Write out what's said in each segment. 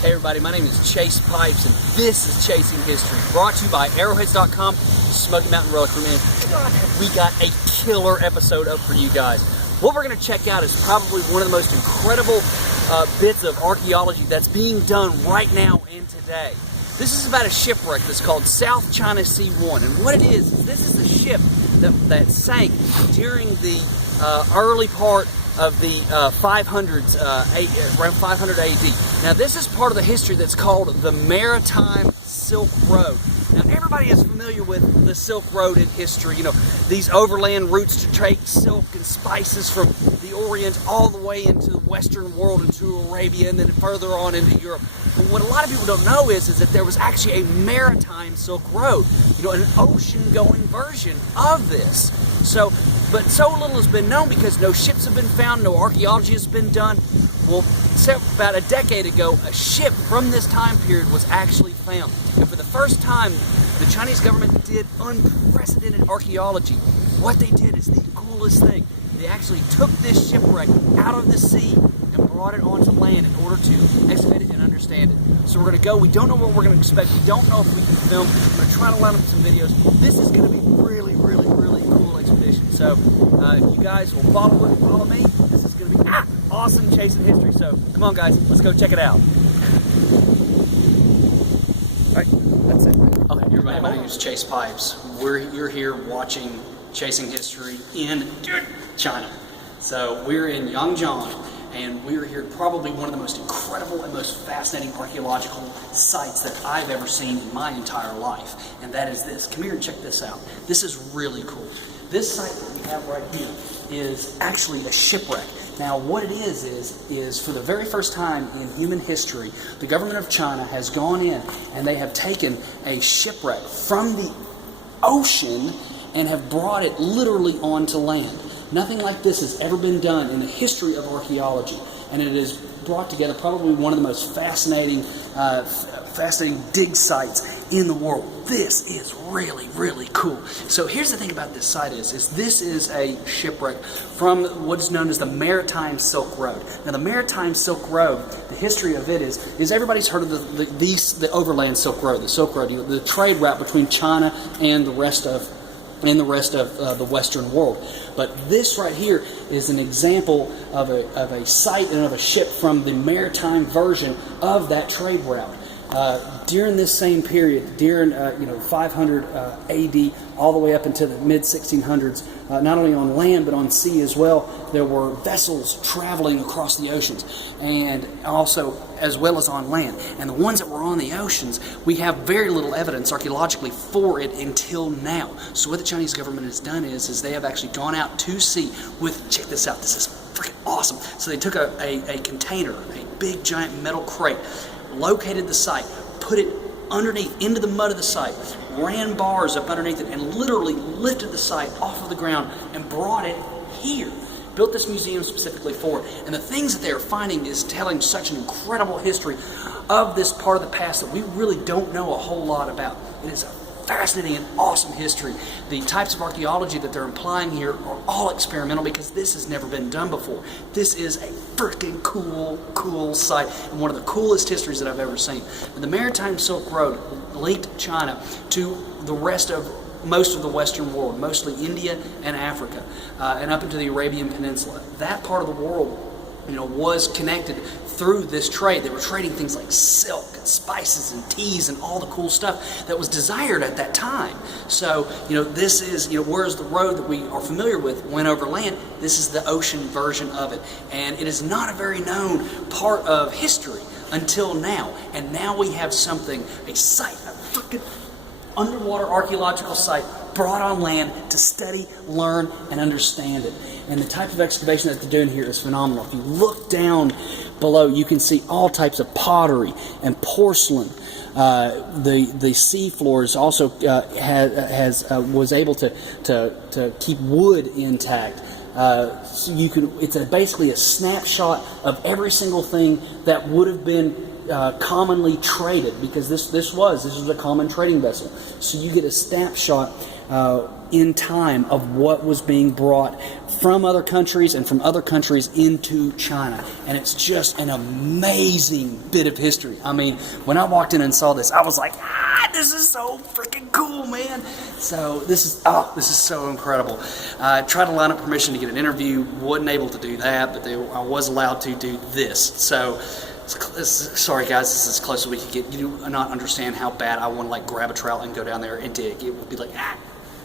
Hey everybody, my name is Chase Pipes and this is Chasing History, brought to you by Arrowheads.com, Smoky Mountain Relic Room. And God, have we got a killer episode up for you guys. What we're going to check out is probably one of the most incredible bits of archaeology that's being done right now and today. This is about a shipwreck that's called South China Sea 1, and what it is this is a ship that sank during the early part of the 500s, around 500 AD. Now this is part of the history that's called the Maritime Silk Road. Now everybody is familiar with the Silk Road in history, you know, these overland routes to take silk and spices from the Orient all the way into the Western world, into Arabia, and then further on into Europe. But what a lot of people don't know is that there was actually a maritime Silk Road, you know, an ocean-going version of this. But so little has been known because no ships have been found, no archaeology has been done. Well, about a decade ago, a ship from this time period was actually found. And for the first time, the Chinese government did unprecedented archaeology. What they did is the coolest thing. They actually took this shipwreck out of the sea and brought it onto land in order to excavate it and understand it. So we're going to go. We don't know what we're going to expect. We don't know if we can film. I'm going to try to line up some videos. This is going to be really, really, really cool expedition. So you guys will follow me. This is going to be awesome chasing history. So come on, guys. Let's go check it out. All right, that's it. Okay, everybody, my name is Chase Pipes. You're here watching Chasing History in China. So we're in Yangjiang, and we're here probably one of the most incredible and most fascinating archaeological sites that I've ever seen in my entire life, and that is this. Come here and check this out. This is really cool. This site that we have right here is actually a shipwreck. Now what it is for the very first time in human history, the government of China has gone in and they have taken a shipwreck from the ocean and have brought it literally onto land. Nothing like this has ever been done in the history of archaeology, and it is brought together probably one of the most fascinating dig sites in the world. This is really, really cool. So here's the thing about this site is this is a shipwreck from what is known as the Maritime Silk Road. Now the Maritime Silk Road, the history of it is everybody's heard of the overland Silk Road, the Silk Road, the trade route between China and the rest of the Western world. But this right here is an example of a site and of a ship from the maritime version of that trade route. During this same period, during 500 AD, all the way up into the mid-1600s, not only on land but on sea as well, there were vessels traveling across the oceans, and also as well as on land. And the ones that were on the oceans, we have very little evidence archaeologically for it until now. So what the Chinese government has done is they have actually gone out to sea with, check this out, this is freaking awesome. So they took a container, a big giant metal crate, located the site, put it underneath into the mud of the site, ran bars up underneath it, and literally lifted the site off of the ground and brought it here. Built this museum specifically for it. And the things that they are finding is telling such an incredible history of this part of the past that we really don't know a whole lot about. It is a fascinating and awesome history. The types of archaeology that they're implying here are all experimental because this has never been done before. This is a freaking cool site and one of the coolest histories that I've ever seen. And the Maritime Silk Road linked China to the rest of most of the Western world, mostly India and Africa, and up into the Arabian Peninsula. That part of the world, was connected through this trade. They were trading things like silk and spices and teas and all the cool stuff that was desired at that time. So, this is, whereas the road that we are familiar with went over land, this is the ocean version of it. And it is not a very known part of history until now. And now we have something, a site, a freaking underwater archaeological site brought on land to study, learn, and understand it. And the type of excavation that they're doing here is phenomenal. If you look down below, you can see all types of pottery and porcelain. The sea floors also was able to keep wood intact. So it's basically a snapshot of every single thing that would have been commonly traded, because this was a common trading vessel. So you get a snapshot in time of what was being brought from other countries and from other countries into China. And it's just an amazing bit of history. I mean, when I walked in and saw this, I was like, this is so freaking cool, man. So this is so incredible. I tried to line up permission to get an interview, wasn't able to do that, but I was allowed to do this. So sorry guys, this is as close as we could get. You do not understand how bad I want to like grab a trowel and go down there and dig. It would be like,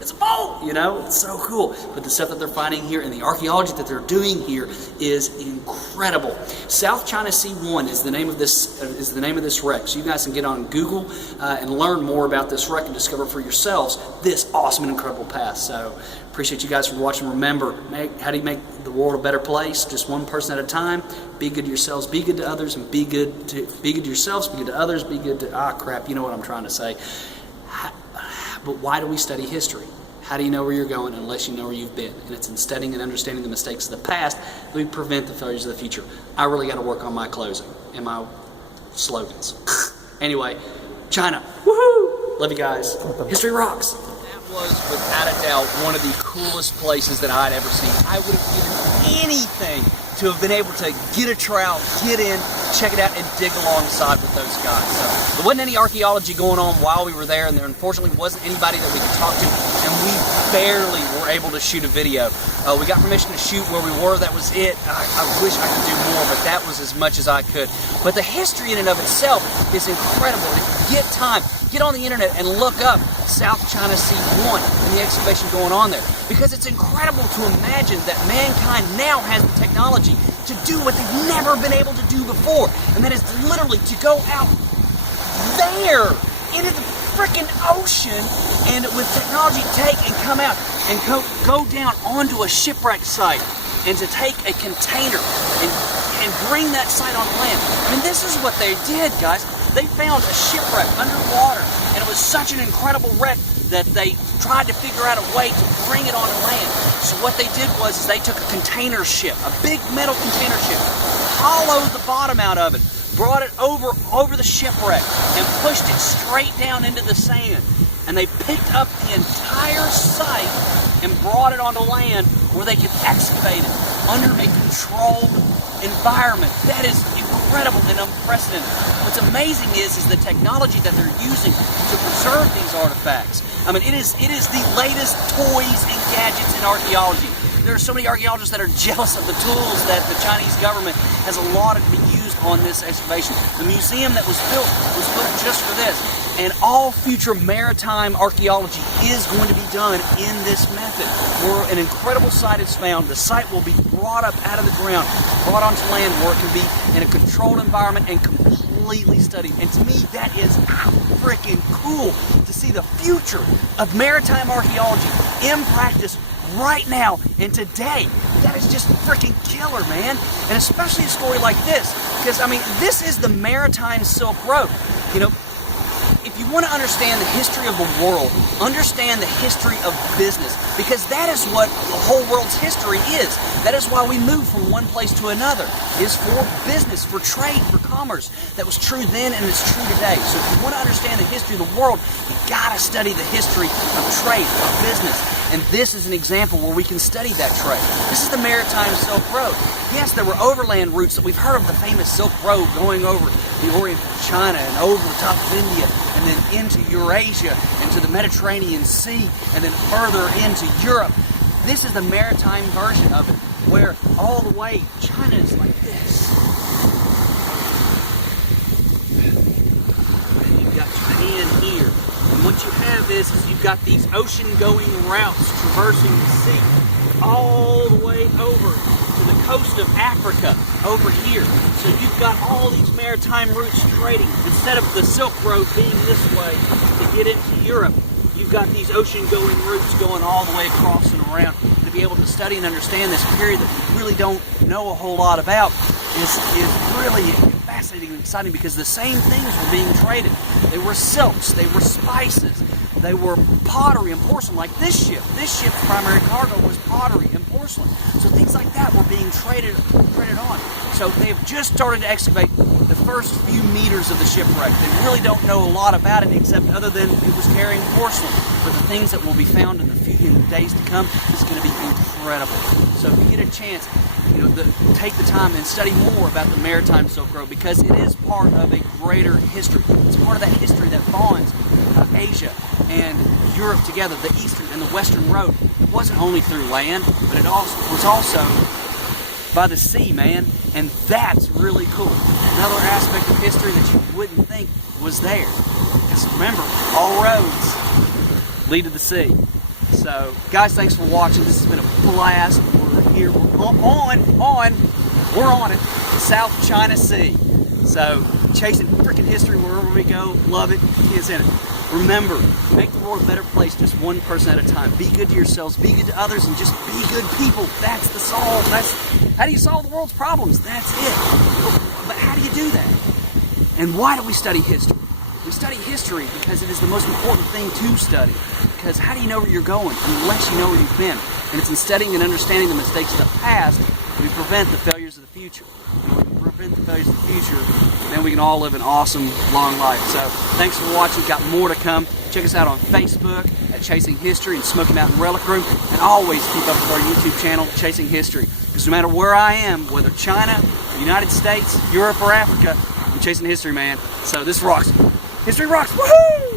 it's a boat, you know? It's so cool. But the stuff that they're finding here and the archaeology that they're doing here is incredible. South China Sea 1 is the name of this wreck. So you guys can get on Google and learn more about this wreck and discover for yourselves this awesome and incredible past. So appreciate you guys for watching. Remember, how do you make the world a better place? Just one person at a time. Be good to yourselves, be good to others, and be good to yourselves, be good to others, be good to you know what I'm trying to say. But why do we study history? How do you know where you're going unless you know where you've been? And it's in studying and understanding the mistakes of the past that we prevent the failures of the future. I really got to work on my closing and my slogans. Anyway, China. Woohoo! Love you guys. History rocks. That was without a doubt one of the coolest places that I'd ever seen. I would have given anything to have been able to get a trowel, get in, check it out, and dig alongside with those guys. So there wasn't any archaeology going on while we were there, and there unfortunately wasn't anybody that we could talk to, and we barely were able to shoot a video. We got permission to shoot where we were, that was it. I wish I could do more, but that was as much as I could. But the history in and of itself is incredible. If you get time, get on the internet and look up South China Sea 1 and the excavation going on there, because it's incredible to imagine that mankind now has the technology to do what they've never been able to do before, and that is literally to go out there into the freaking ocean and with technology take and come out and go down onto a shipwreck site and to take a container and bring that site on land. I mean, this is what they did, guys. They found a shipwreck underwater, and it was such an incredible wreck that they tried to figure out a way to bring it on land. So what they did was they took a container ship, a big metal container ship, hollowed the bottom out of it, brought it over the shipwreck, and pushed it straight down into the sand. And they picked up the entire site and brought it onto land where they could excavate it under a controlled environment. That is incredible and unprecedented. What's amazing is the technology that they're using to preserve these artifacts. I mean, it is the latest toys and gadgets in archaeology. There are so many archaeologists that are jealous of the tools that the Chinese government has allotted to be used on this excavation. The museum that was built just for this. And all future maritime archaeology is going to be done in this method. Where an incredible site is found, the site will be brought up out of the ground, brought onto land where it can be in a controlled environment and completely studied. And to me, that is freaking cool to see the future of maritime archaeology in practice right now and today. That is just freaking killer, man. And especially a story like this, because I mean, this is the Maritime Silk Road. You know, if you want to understand the history of the world, understand the history of business, because that is what the whole world's history is. That is why we move from one place to another, is for business, for trade, for commerce. That was true then and it's true today. So if you want to understand the history of the world, you gotta study the history of trade, of business. And this is an example where we can study that trade. This is the Maritime Silk Road. Yes, there were overland routes that we've heard of, the famous Silk Road going over the Orient of China and over the top of India and then into Eurasia and to the Mediterranean Sea and then further into Europe. This is the maritime version of it, where all the way China is like this. And you've got Japan here. And what you have is you've got these ocean-going routes traversing the sea all the way over to the coast of Africa over here. So you've got all these maritime routes trading. Instead of the Silk Road being this way to get into Europe, you've got these ocean-going routes going all the way across and around. To be able to study and understand this period that we really don't know a whole lot about is really fascinating and exciting, because the same things were being traded. They were silks, they were spices, they were pottery and porcelain, like this ship. This ship's primary cargo was pottery and porcelain. So things like that were being traded on. So they've just started to excavate the first few meters of the shipwreck. They really don't know a lot about it, except other than it was carrying porcelain, but the things that will be found in the future. in the days to come is going to be incredible. So if you get a chance, take the time and study more about the Maritime Silk Road, because it is part of a greater history. It's part of that history that bonds Asia and Europe together, the Eastern and the Western Road. It wasn't only through land, but it was also by the sea, man, and that's really cool. Another aspect of history that you wouldn't think was there, because remember, all roads lead to the sea. So, guys, thanks for watching. This has been a blast. We're here. We're on it. The South China Sea. So, chasing freaking history wherever we go. Love it. Can't stand it. Remember, make the world a better place, just one person at a time. Be good to yourselves, be good to others, and just be good people. That's the solve. How do you solve the world's problems? That's it. But how do you do that? And why do we study history? We study history because it is the most important thing to study. Because how do you know where you're going unless you know where you've been? And it's in studying and understanding the mistakes of the past that we prevent the failures of the future. And when we prevent the failures of the future, then we can all live an awesome, long life. So, thanks for watching. Got more to come. Check us out on Facebook at Chasing History and Smoky Mountain Relic Room. And always keep up with our YouTube channel, Chasing History. Because no matter where I am, whether China, the United States, Europe, or Africa, I'm chasing history, man. So this rocks. History rocks. Woohoo!